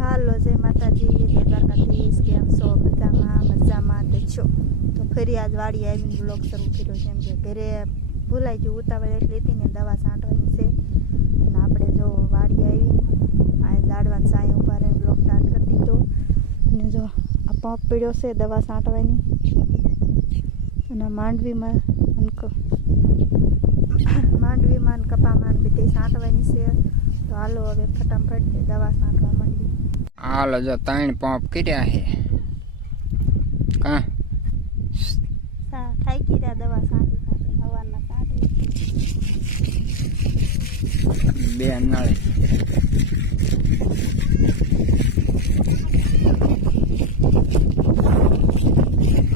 હાલો જય માતાજી, જય દ્વારકાધીશ. કેમ છો? મજામાં તે છો? તો ફરી આજ વાડી આવીને બ્લોગ શરૂ કર્યો. જેમ કે ઘરે ભૂલાઈ ગયું, ઉતાવળ એટલી હતી ને દવા છાંટવાની છે. અને આપણે જો વાડી આવી આ ઝાડવાન સાંય ઉભા રહીને બ્લોગ સ્ટાર્ટ કરી દીધો. અને જો આ પંપ પીડ્યો છે દવા છાંટવાની. અને માંડવીમાં અને કપામાં બધી છાંટવાની છે. તો હાલો હવે ફટાફટ દવા છાંટવા માંડી. હાલો જો 3 પંપ કર્યા છે કા થાય કર્યા દવા છાંટી હવારના છાંટી 2 નળે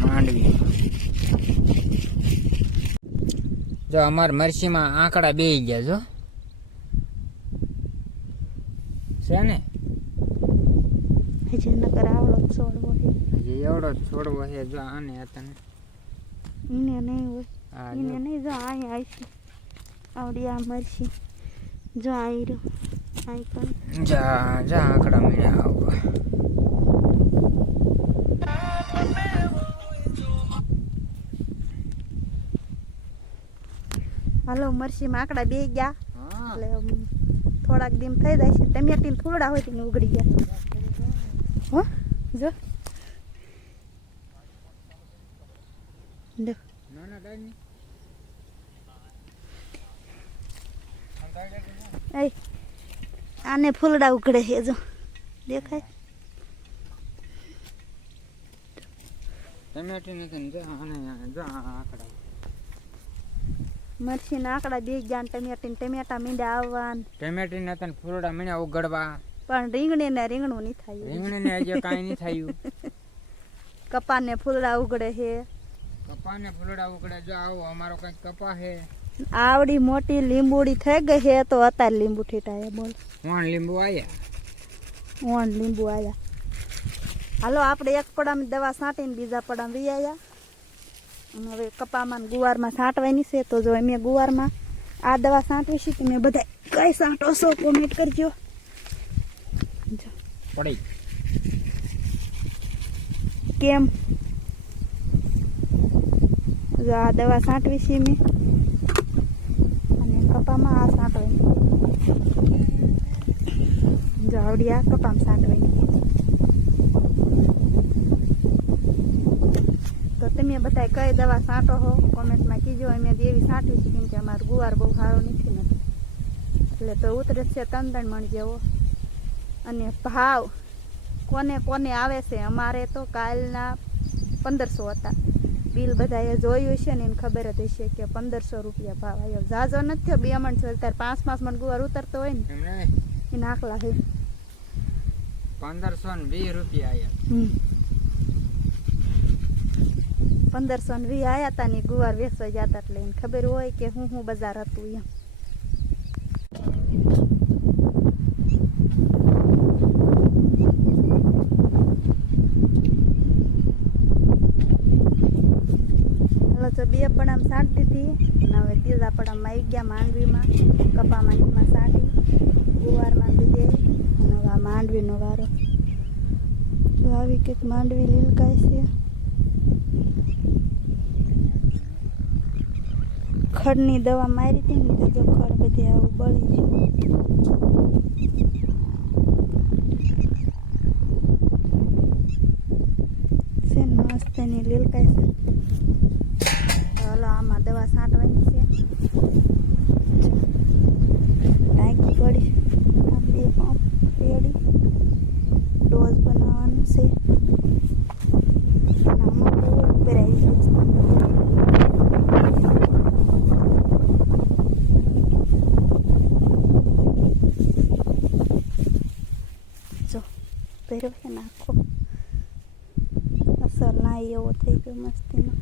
માંડવી. જો અમાર મરસીમાં આંકડા બેહી ગયા જો છે ને. હજી નકર આવડો છોડવો છે, હજી એવડો જ છોડવો છે. જો આને હતા ને એને નહીં હોય, હા એને નહીં. જો અહીંયા આવી આવડી આ મરસી જો આવી રહ્યું અહીં પણ જા જા આંકડા મળ્યા આવા. હાલો મરસીમાં આંકડા બે ગયા એટલે થોડાક દિન થઈ જાય છે. ટમેટીને થોડા હોય તેને ઉગડી ગયા. હો જો આને ફૂલડા ઉગડે છે જો દેખાય. ટમેટી નથી જો આને જો આંકડા મરસીના આંકડા બે ગયા. ટમેટા મીંડા આવવા ટમેટી નતા ને ફૂલડા મીંડા ઉગડવા. પણ રીંગણી ને રીંગણું નહીં થાય. રીંગણી ને હજી કાંઈ નહીં થયું. કપા ને ફૂલડા ઉગડે છે. કપા ને ફૂલડા ઉગડે. જો આવો અમારો કઈક કપા છે. આવડી મોટી લીંબુડી થઈ ગઈ છે તો અત્યારે લીંબુ ઠીટાય બોલ. ઓણ લીંબુ આયા. ઓણ લીંબુ આયા. હાલો આપણે એક પડામાં દવા છાંટીને બીજા પડામાં વી આવ્યા. હવે કપામાં ગુવારમાં છાંટવાની છે. તો જો અમે ગુવારમાં આ દવા છાંટવી છે. તમે બધા કઈ છાંટો છો કોમેન્ટ કરજો. પડી કેમ જો આ દવા છાંટવી છે મેં. અને કપામાં આ છાંટવાની જો આવડી આ કપામાં છાંટવાની. તો તમે બધા કઈ દવા છાંટો હો કોમેન્ટમાં કીજો. અમે એવી છાંટવી છે કેમ કે અમારું ગુવાર બહુ સારું નથી એટલે તો ઉતરે છે 3 મણ જેવો. અને ભાવ કોને કોને આવે છે અમારે તો કાલના 1500 હતા. બિલ બધાએ જોયું છે ને એને ખબર જ હશે કે 1500 રૂપિયા ભાવ આવ્યો. ઝાઝો નથી થયો 2 મણ છે. અત્યારે 5 મણ ગુવાર ઉતરતો હોય ને એ નાખલા છે 1520 રૂપિયા આવ્યા. 1520 આવ્યા હતા ને ગુવાર વેચવા જતા એટલે એને ખબર હોય કે હું બજાર હતું એમ. તો 2 પડામાં છાંટી દીધી અને હવે 3જા પડામાં આવી ગયા માંડવીમાં. કપામાં નીમાં છાંટી ગુવારમાં દીધી. અને હવે આ માંડવીનો વારો તો આવી કંઈક માંડવી લીલકાય છે. ખડની દવા મારી હતી ને તો ખડ બધી આવું બળી છે ને મસ્ત એની લીલકાય છે. ચાલો આમાં દવા છાંટવાની છે. ટાંકી પડી આ 2 પંપ રેડી ડોઝ બનાવવાનું છે. આમાં બહુ ભરાઈ ગયું છે. જો પહેરો છે નાખો અસર ના એવો થઈ ગયો મસ્તીનો.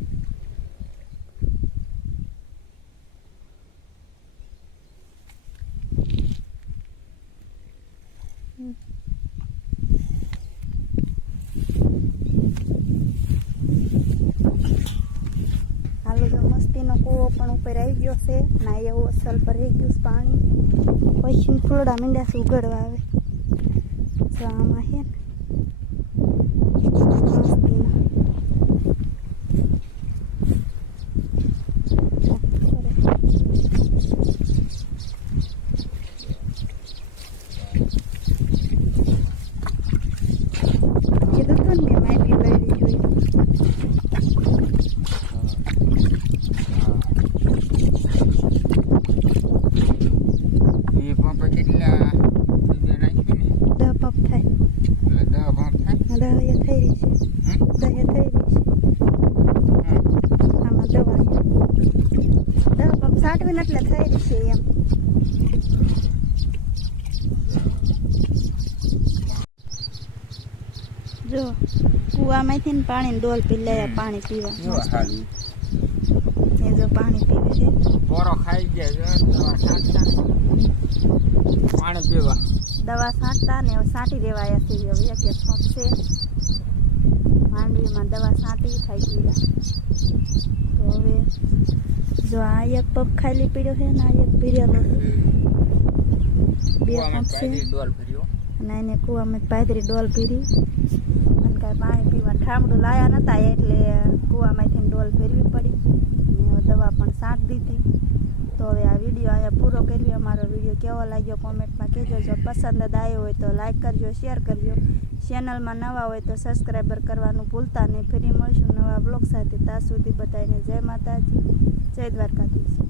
હાલો જો મસ્તીનો કૂવો પણ ઉપર આવી ગયો છે. ના એવું અસલ પર રહી ગયું પાણી. પછી ફૂલડા મીંડા ઉગડવા આવે. જો આમાં હે ને મસ્તીના. કીધું તું ને મેં માહિતી લઈ જોઈએ. એ પંપ કેટલા બીજા નાખ્યું ને 10 પપ થાય. એટલે 10 પંપ થાય. 10 એ થઈ રહી છે. 10 એ થઈ રહી છે. આમાં દવા છે. 10 પપ સાટવીને એટલે થઈ રહી છે એમ. જો કૂવામાંથી ને પાણીની ડોલ પી લે પાણી પીવા. કેવા સારું એ જો પાણી પીવે છે. પોરો ખાઈ ગયા છે દવા છાંટતા પાણી પીવા. દવા છાંટતા ને હવે છાંટી દેવાયા છે. હવે એક એક પંપ છે માંડવીમાં દવા છાંટી થઈ ગઈ. તો હવે જો આ એક પંપ ખાલી પીડ્યો છે ને આ એક પીરેલો છે. બે પંપ છે ડોલ ભર્યો અને એને કૂવામાં પાથરી ડોલ ભરી અને કાંઈ પાણી પીવા ઠામડું લાયા નતા એટલે કૂવામાંથી ડોલ ભરવી પડી અને હવે દવા પણ છાંટ દીધી. તો હવે આ વિડીયો અહીંયા પૂરો કરવી. અમારો વિડીયો કેવો લાગ્યો કોમેન્ટમાં કહેજો. જો પસંદ જ આવ્યો હોય તો લાઈક કરજો, શેર કરજો. ચેનલમાં નવા હોય તો સબસ્ક્રાઈબર કરવાનું ભૂલતા નહીં. ફરી મળીશું નવા બ્લોગ સાથે. ત્યાં સુધી બધાને જય માતાજી, જય દ્વારકાધીશ.